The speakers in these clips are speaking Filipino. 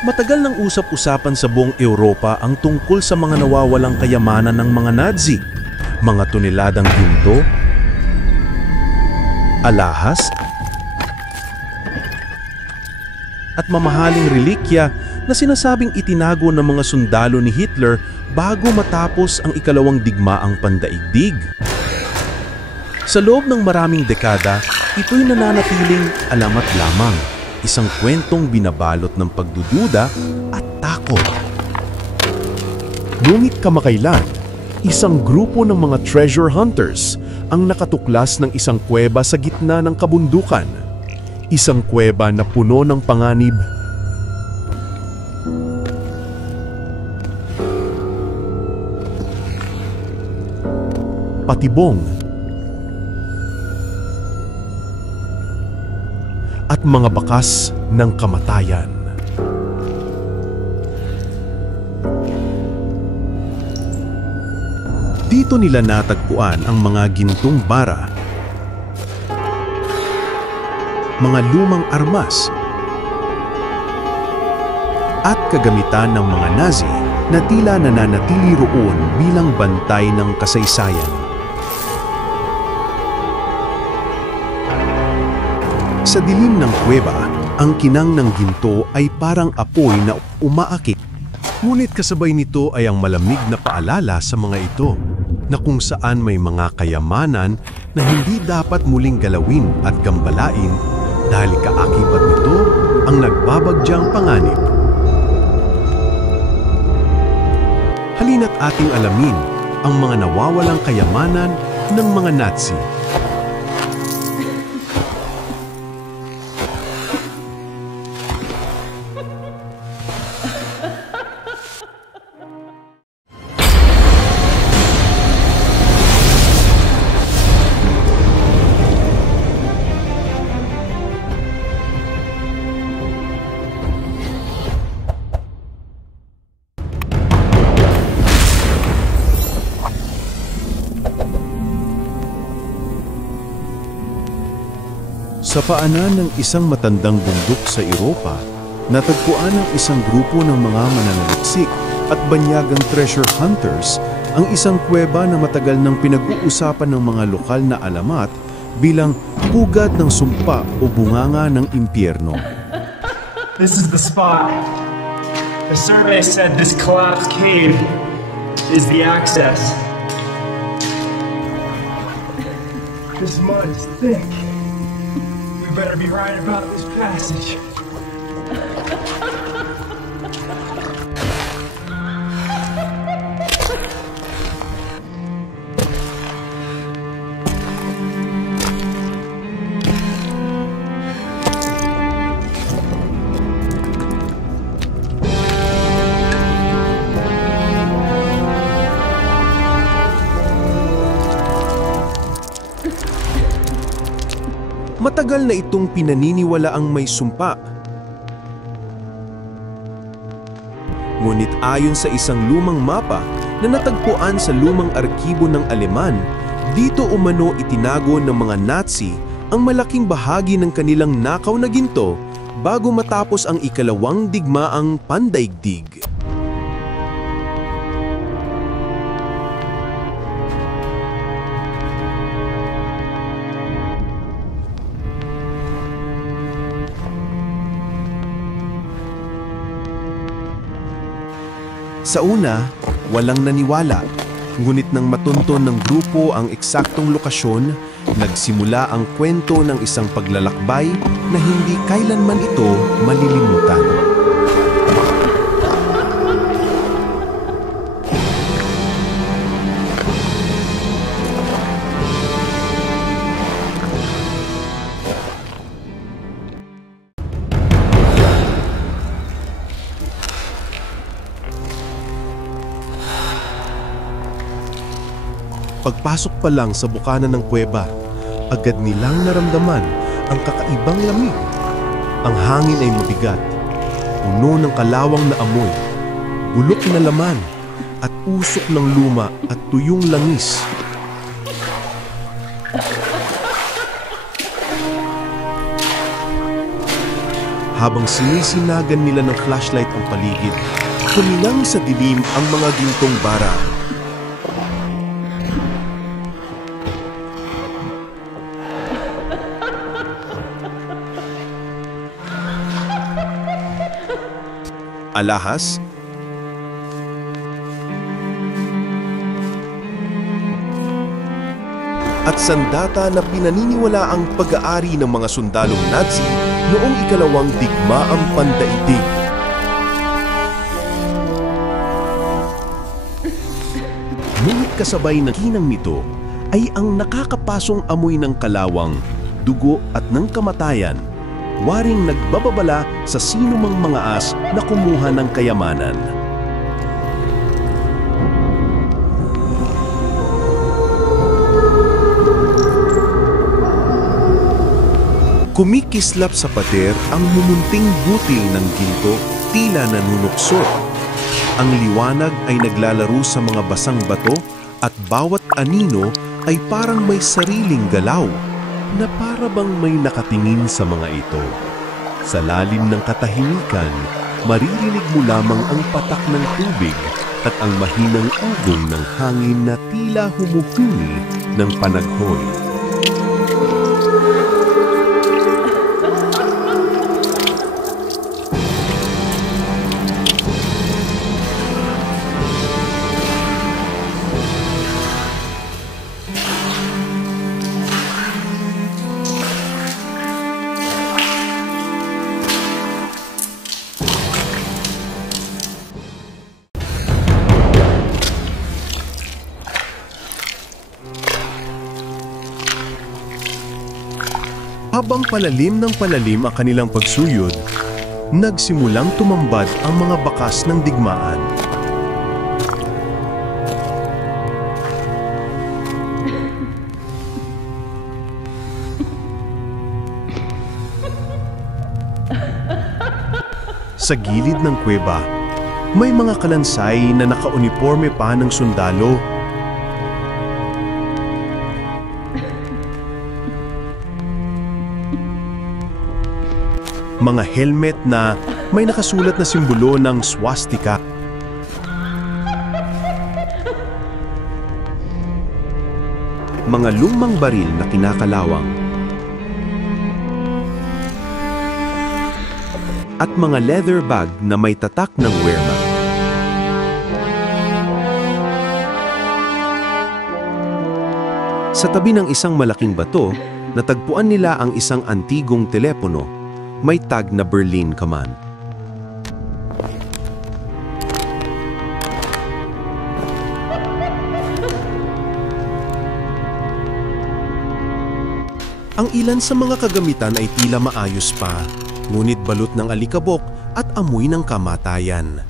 Matagal nang usap-usapan sa buong Europa ang tungkol sa mga nawawalang kayamanan ng mga Nazi. Mga toneladang ginto, alahas, at mamahaling relikya na sinasabing itinago ng mga sundalo ni Hitler bago matapos ang ikalawang digmaang pandaigdig. Sa loob ng maraming dekada, ito'y nananatiling alamat lamang, isang kwentong binabalot ng pagdududa at takot. Ngunit kamakailan, isang grupo ng mga treasure hunters ang nakatuklas ng isang kuweba sa gitna ng kabundukan. Isang kuweba na puno ng panganib, patibong, at mga bakas ng kamatayan. Dito nila natagpuan ang mga gintong bara, mga lumang armas, at kagamitan ng mga Nazi na tila nananatili roon bilang bantay ng kasaysayan. Sa dilim ng kuweba, ang kinang ng ginto ay parang apoy na umaakit. Ngunit kasabay nito ay ang malamig na paalala sa mga ito, na kung saan may mga kayamanan na hindi dapat muling galawin at gambalain dahil kaakibat nito ang nagbabagyang panganib. Halina't ating alamin ang mga nawawalang kayamanan ng mga Nazi. Sa paanan ng isang matandang bundok sa Europa, natagpuan ng isang grupo ng mga mananaliksik at banyagang treasure hunters ang isang kuweba na matagal nang pinag-uusapan ng mga lokal na alamat bilang pugad ng sumpa o bunganga ng impyerno. This is the spot. The survey said this collapsed cave is the access. This mud is thick. We better be right about this passage. Matagal na itong pinaniniwala ang may sumpa. Ngunit ayon sa isang lumang mapa na natagpuan sa lumang arkibo ng Aleman, dito umano itinago ng mga Nazi ang malaking bahagi ng kanilang nakaw na ginto bago matapos ang ikalawang digmaang pandaigdig. Sa una, walang naniwala, ngunit nang matunton ng grupo ang eksaktong lokasyon, nagsimula ang kwento ng isang paglalakbay na hindi kailanman ito malilimutan. Pagpasok pa lang sa bukana ng kuweba, agad nilang naramdaman ang kakaibang lamig. Ang hangin ay mabigat, puno ng kalawang na amoy, bulok na laman, at usok ng luma at tuyong langis. Habang sinisinagan nila ng flashlight ang paligid, kuminang sa dilim ang mga gintong bara. Alahas, at sandata na pinaniniwala ang pag-aari ng mga sundalong Nazi noong ikalawang digmaang pandaigdig. Ngunit kasabay ng hinang nito ay ang nakakapasong amoy ng kalawang, dugo at ng kamatayan, waring nagbababala sa sinumang mga as na kumuha ng kayamanan. Kumikislap sa pader ang mumunting butil ng ginto, tila nanunuksot. Ang liwanag ay naglalaro sa mga basang bato at bawat anino ay parang may sariling galaw na para bang may nakatingin sa mga ito. Sa lalim ng katahimikan, maririnig mo lamang ang patak ng tubig at ang mahinang ugong ng hangin na tila humuhuni ng panaghoy. Habang palalim ng palalim ang kanilang pagsuyod, nagsimulang tumambad ang mga bakas ng digmaan. Sa gilid ng kuweba, may mga kalansay na nakauniforme pa ng sundalo. Mga helmet na may nakasulat na simbolo ng swastika. Mga lumang baril na kinakalawang. At mga leather bag na may tatak ng Wehrmacht. Sa tabi ng isang malaking bato, natagpuan nila ang isang antigong telepono. May tag na Berlin Command. Ang ilan sa mga kagamitan ay tila maayos pa, ngunit balot ng alikabok at amoy ng kamatayan.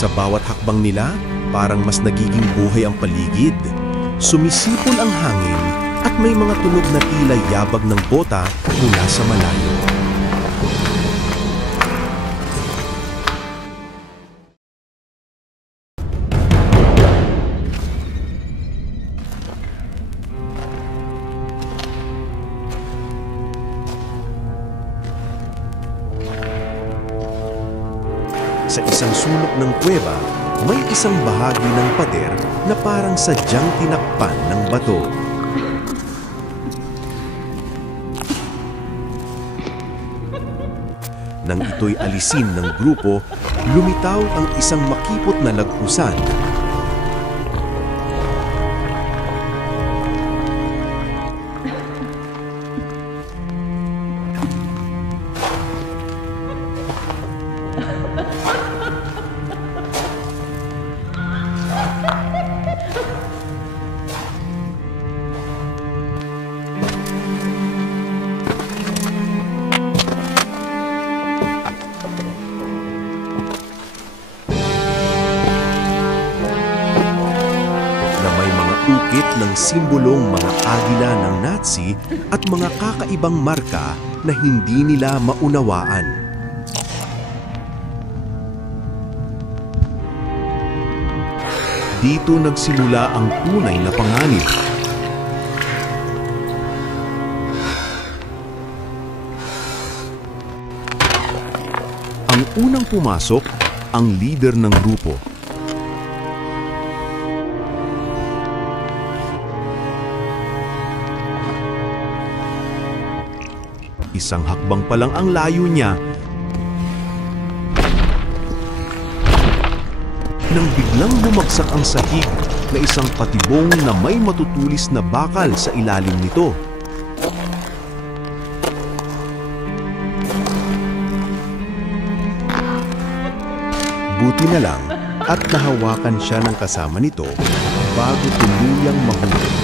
Sa bawat hakbang nila, parang mas nagiging buhay ang paligid. Sumisipol ang hangin at may mga tunog na tila yabag ng bota mula sa malayo. Sa isang sulok ng kuweba, may isang bahagi ng pader na parang sadyang tinakpan ng bato. Nang ito'y alisin ng grupo, lumitaw ang isang makipot na lagpusan. ng simbolong mga agila ng Nazi at mga kakaibang marka na hindi nila maunawaan. Dito nagsimula ang tunay na panganib. Ang unang pumasok, ang leader ng grupo. Isang hakbang pa lang ang layo niya nang biglang bumagsak ang sahig na isang patibong na may matutulis na bakal sa ilalim nito. Buti na lang at nahawakan siya ng kasama nito bago tuluyang mahulog.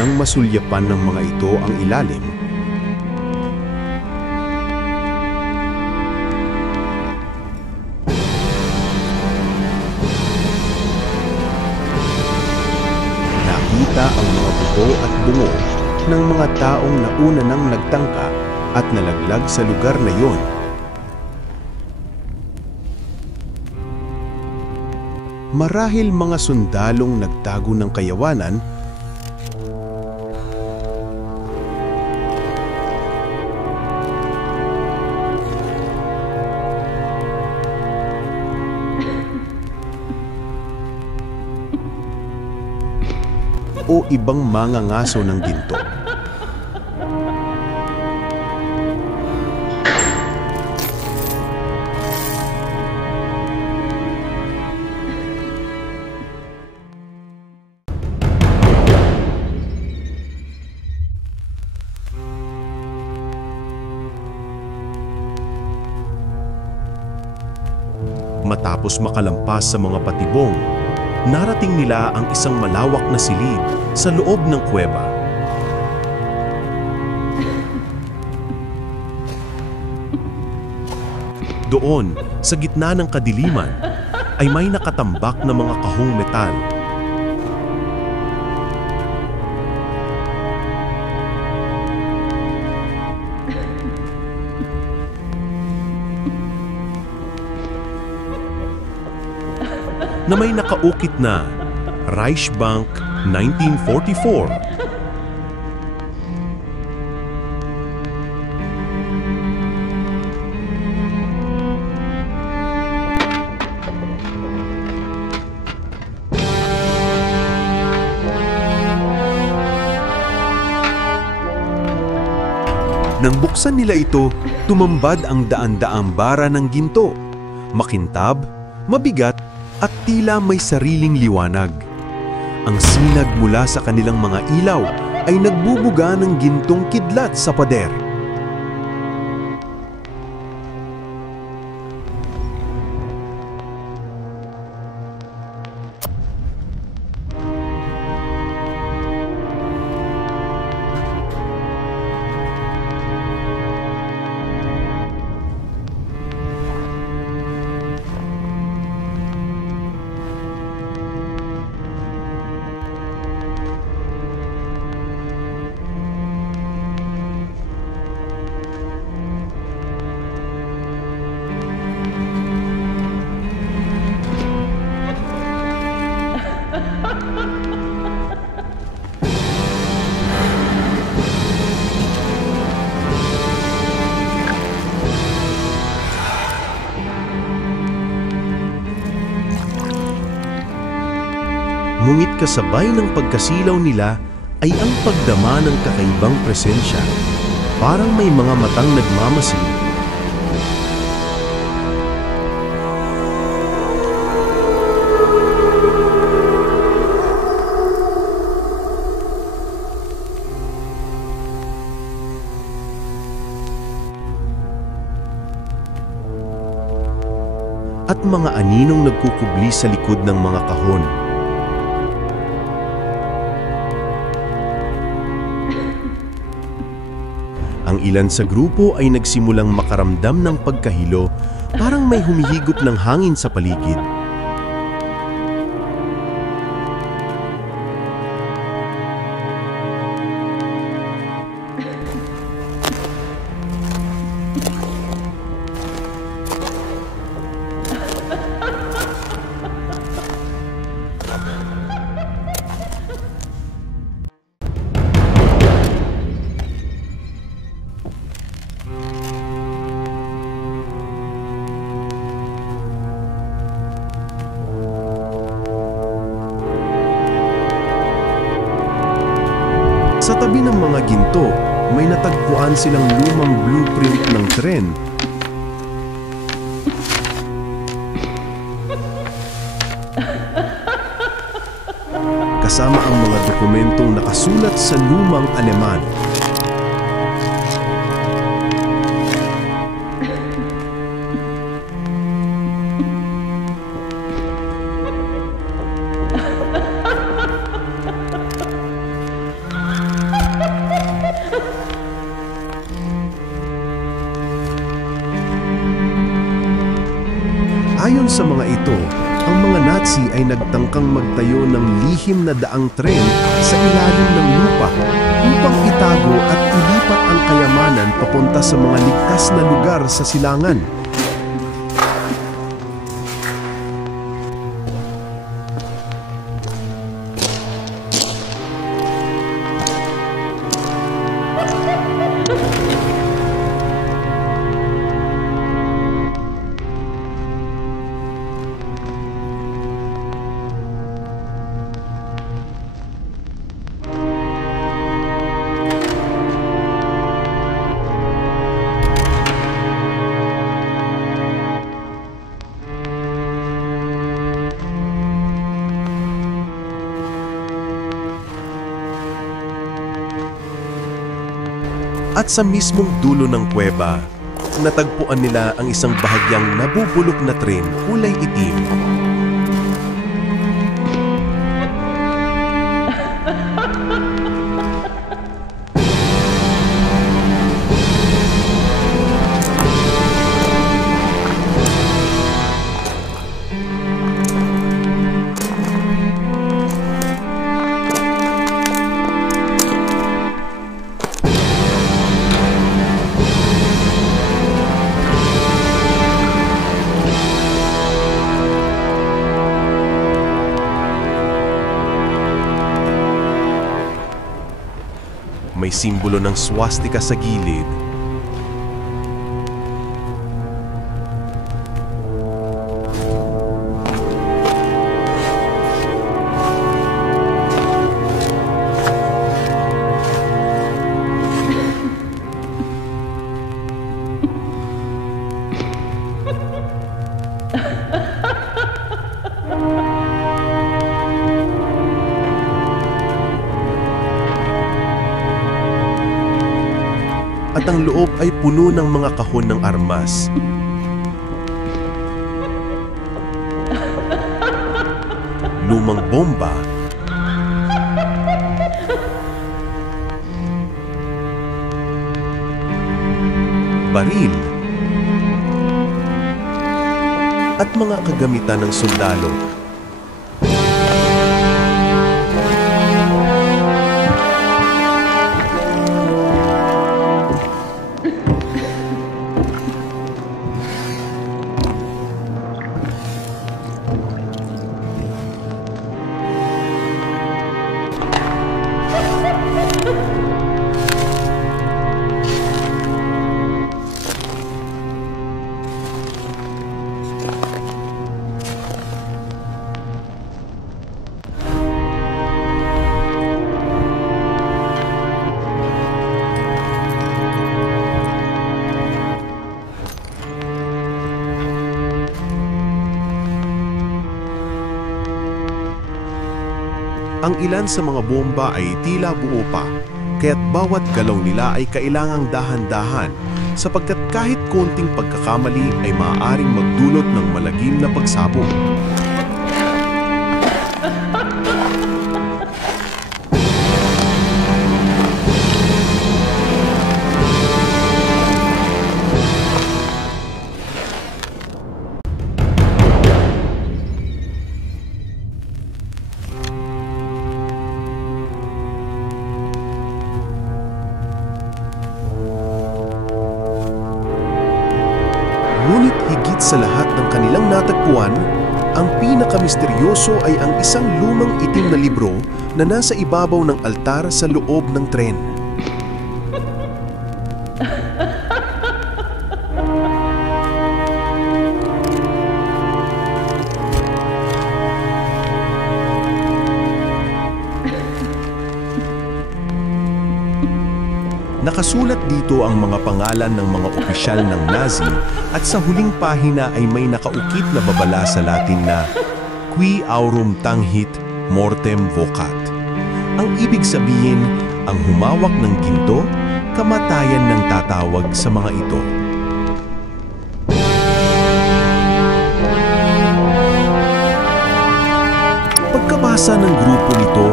Nang masulyapan ng mga ito ang ilalim, nakita ang mga buto at bungo ng mga taong nauna nang nagtangka at nalaglag sa lugar na yon. Marahil mga sundalong nagtago ng kayawanan o ibang mangangaso ng ginto. Matapos makalampas sa mga patibong, narating nila ang isang malawak na silid sa loob ng kuweba. Doon, sa gitna ng kadiliman, ay may nakatambak na mga kahong metal. Na may nakaukit na Reichsbank 1944. Nang buksan nila ito, tumambad ang daan-daang bara ng ginto, makintab, mabigat, at tila may sariling liwanag. Ang sinag mula sa kanilang mga ilaw ay nagbubuga ng gintong kidlat sa pader. Ngunit kasabay ng pagkasilaw nila ay ang pagdama ng kakaibang presensya. Parang may mga matang nagmamasid. At mga aninong nagkukubli sa likod ng mga kahon. Ang ilan sa grupo ay nagsimulang makaramdam ng pagkahilo, parang may humihigop ng hangin sa paligid. Sa tabi ng mga ginto, may natagpuan silang lumang blueprint ng tren. Kasama ang mga dokumentong nakasulat sa lumang Aleman. Ayon sa mga ito, ang mga Nazi ay nagtangkang magtayo ng lihim na daang tren sa ilalim ng lupa upang itago at ilipat ang kayamanan papunta sa mga ligtas na lugar sa silangan. At sa mismong dulo ng kuweba, natagpuan nila ang isang bahagyang nabubulok na tren kulay itim. May simbolo ng swastika sa gilid. At ang loob ay puno ng mga kahon ng armas. Lumang bomba, baril, at mga kagamitan ng sundalo. Ang ilan sa mga bomba ay tila buo pa, kaya't bawat galaw nila ay kailangang dahan-dahan sapagkat kahit konting pagkakamali ay maaaring magdulot ng malagim na pagsabog. Ngunit higit sa lahat ng kanilang natagpuan, ang pinakamisteryoso ay ang isang lumang itim na libro na nasa ibabaw ng altar sa loob ng tren. Nakasulat dito ang mga pangalan ng mga opisyal ng Nazi at sa huling pahina ay may nakaukit na babala sa Latin na Qui aurum tanghit mortem vocat. Ang ibig sabihin, ang humawak ng ginto, kamatayan ng tatawag sa mga ito. Pagkabasa ng grupo nito,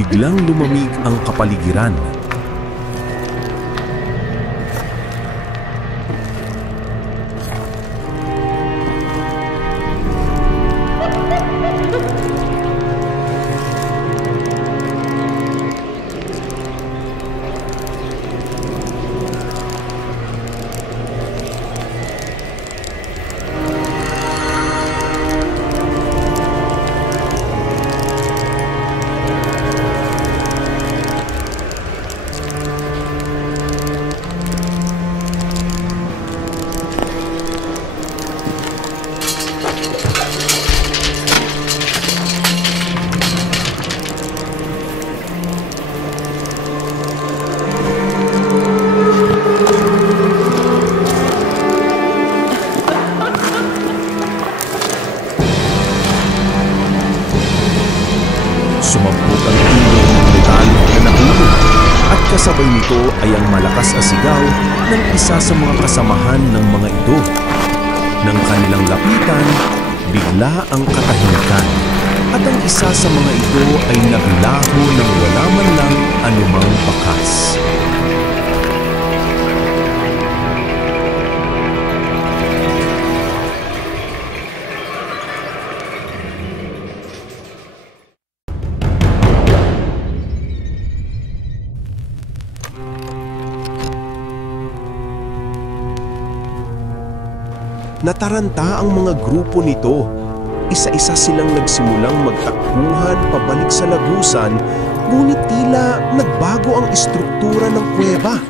biglang lumamig ang kapaligiran. Sumampok ang ilog ng metal na nahulog at kasabay nito ay ang malakas na sigaw ng isa sa mga kasamahan ng mga ito. Nang kanilang lapitan, bigla ang katahimikan at ang isa sa mga ito ay naglaho ng wala man lang anumang bakas. Nataranta ang mga grupo nito. Isa-isa silang nagsimulang magtakbuhan pabalik sa lagusan, ngunit tila nagbago ang istruktura ng kuweba.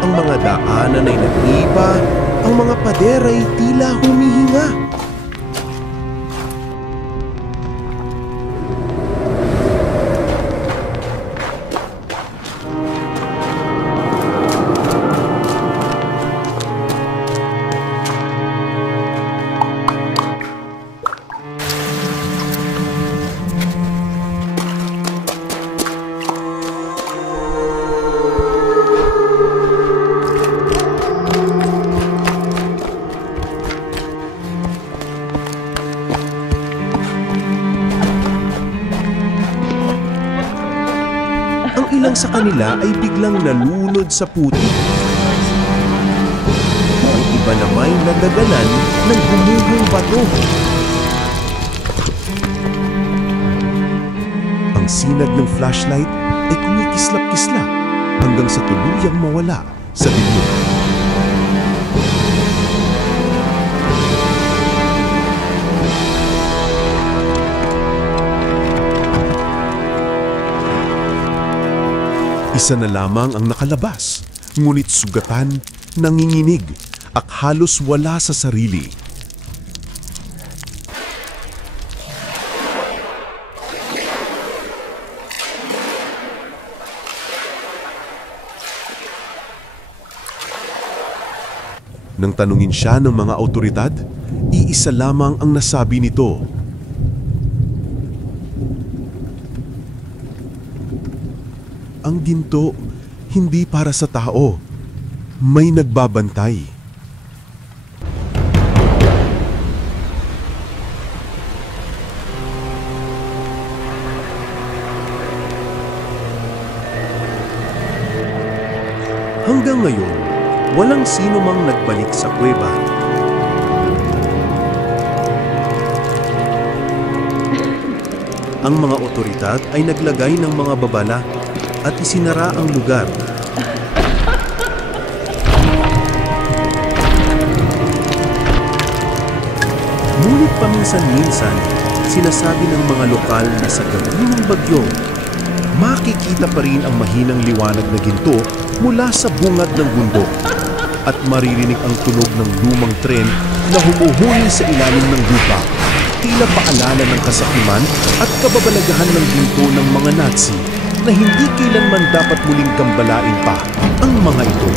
Ang mga daanan ay nag-iba, ang mga pader ay tila humihinga. Ilang sa kanila ay biglang nalunod sa putik. Ang iba namay nadaganan ng gumugong bato. Ang sinag ng flashlight ay kumikislap-kislap hanggang sa tuluyang mawala sa dilim. Isa na lamang ang nakalabas, ngunit sugatan, nanginginig, at halos wala sa sarili. Nang tanungin siya ng mga awtoridad, iisa lamang ang nasabi nito. Ang ginto, hindi para sa tao. May nagbabantay. Hanggang ngayon, walang sino mang nagbalik sa kuweba. Ang mga otoridad ay naglagay ng mga babala at isinara ang lugar. Ngunit paminsan-minsan, sinasabi ng mga lokal na sa gabi ng bagyo, makikita pa rin ang mahinang liwanag na ginto mula sa bungad ng bundok at maririnig ang tunog ng lumang tren na humuhuni sa ilalim ng lupa, tila paalala ng kasakiman at kababalagahan ng ginto ng mga Nazi na hindi kailanman dapat muling gambalain pa ang mga ito.